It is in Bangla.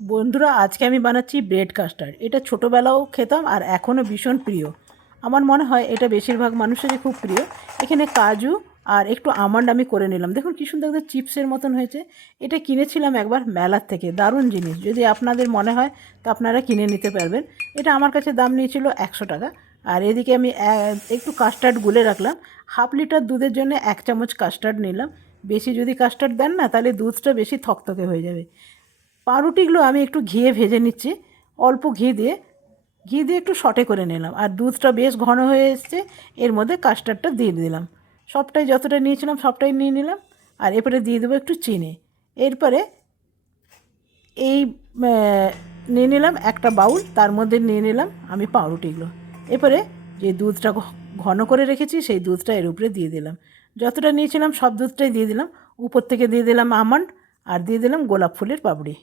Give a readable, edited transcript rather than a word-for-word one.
বন্ধুরা, আজকে আমি বানাচ্ছি ব্রেড কাস্টার্ড। এটা ছোটোবেলাও খেতাম আর এখনও ভীষণ প্রিয়। আমার মনে হয় এটা বেশিরভাগ মানুষেরই খুব প্রিয়। এখানে কাজু আর একটু আমন্ড আমি করে নিলাম। দেখুন কী সুন্দর একদম চিপসের মতন হয়েছে। এটা কিনেছিলাম একবার মেলার থেকে, দারুণ জিনিস। যদি আপনাদের মনে হয় তো আপনারা কিনে নিতে পারবেন। এটা আমার কাছে দাম নিয়েছিল 100 টাকা। আর এদিকে আমি একটু কাস্টার্ড গুলে রাখলাম। হাফ লিটার দুধের জন্য 1 চামচ কাস্টার্ড নিলাম। বেশি যদি কাস্টার্ড দেন না, তাহলে দুধটা বেশি থকথকে হয়ে যাবে। পাউরুটিগুলো আমি একটু ঘিয়ে ভেজে নিচ্ছি, অল্প ঘি দিয়ে একটু সটে করে নিলাম। আর দুধটা বেশ ঘন হয়ে এসছে, এর মধ্যে কাস্টার্ডটা দিয়ে দিলাম। সবটাই যতটা নিয়েছিলাম সবটাই নিয়ে নিলাম। আর এরপরে দিয়ে দেবো একটু চিনি। এরপরে এই নিয়ে নিলাম একটা বাউল, তার মধ্যে নিয়ে নিলাম আমি পাউরুটিগুলো। এরপরে যে দুধটা ঘন করে রেখেছি সেই দুধটা এর উপরে দিয়ে দিলাম। যতটা নিয়েছিলাম সব দুধটাই দিয়ে দিলাম। উপর থেকে দিয়ে দিলাম আমন্ড আর দিয়ে দিলাম গোলাপ ফুলের পাপড়ি।